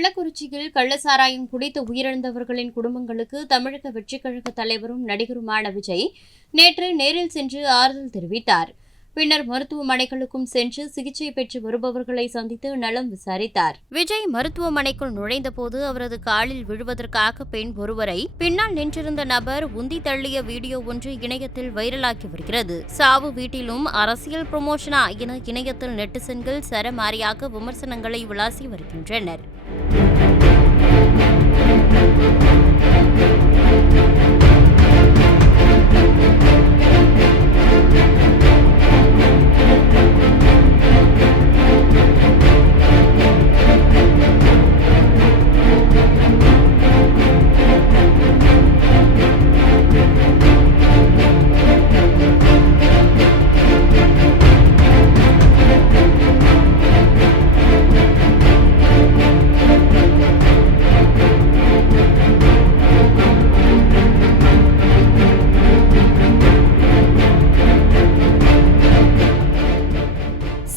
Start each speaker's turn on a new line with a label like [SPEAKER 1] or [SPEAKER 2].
[SPEAKER 1] கள்ளக்குறிச்சியில் கள்ளசாராயம் குடித்து உயிரிழந்தவர்களின் குடும்பங்களுக்கு தமிழக வெற்றிக்கழக தலைவரும் நடிகருமான விஜய் நேற்று நேரில் சென்று ஆறுதல் தெரிவித்தார். பின்னர் மருத்துவமனைகளுக்கும் சென்று சிகிச்சை பெற்று வருபவர்களை சந்தித்து நலம் விசாரித்தார். விஜய் மருத்துவமனைக்குள் நுழைந்தபோது அவரது காலில் விழுவதற்காக பெண் ஒருவரை பின்னால் நின்றிருந்த நபர் உந்தி தள்ளிய வீடியோ ஒன்று இணையத்தில் வைரலாகி வருகிறது. சாவு வீட்டிலும் அரசியல் புரமோஷனா என இணையத்தில் நெட்டிசன்கள் சரமாரியாக விமர்சனங்களை விளாசி வருகின்றனர்.